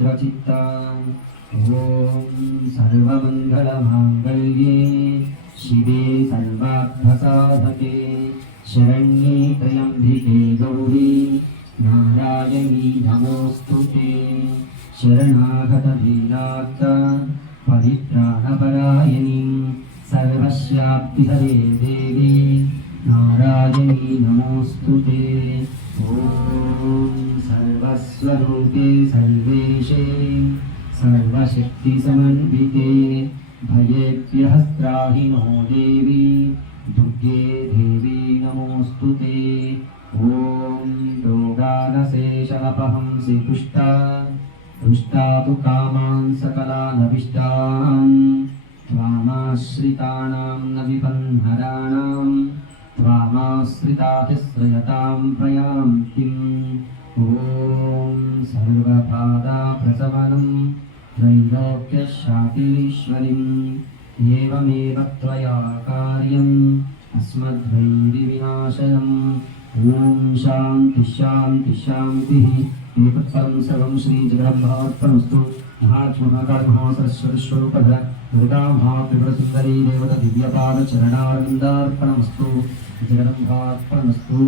सर्वभद्रचित्ता ॐ सर्वमङ्गलमाङ्गल्ये शिवे सर्वार्थसाधके शरण्ये त्र्यम्बिके गौरी नारायणी नमोऽस्तुते शरणागतधीरार्थ परित्राणपरायणी सर्वस्याप्तिहरे देवी नारायणी नमोऽस्तुते ॐ सर्वस्वरूपे सर्वेशे सर्वशक्तिसमन्विते भयेभ्यः त्राहि नो देवी दुर्गे देवी नमोऽस्तुते ॐ रोगानशेषमपहंसि तुष्टा तु कामान् सकलानभिष्टान् त्वामाश्रितानां न विबन्धराणां त्वामाश्रितातिश्रयतां प्रयान्तिम् ॐ सर्वबाधाप्रशमनं त्रैलोक्यशान्तिरीश्वरीम् एवमेव त्वया कार्यम् अस्मद्वैरिविनाशनम् ॐ शान्ति शान्ति शान्तिः एतत्परं सर्वं श्रीजगदम्बार्पणमस्तु महात्मकार्महासरस्वतस्वरूपधर दुर्गा महात्रिपुरसुन्दरी देवता दिव्यपादचरणारविन्दार्पणमस्तु जगदम्बार्पणमस्तु।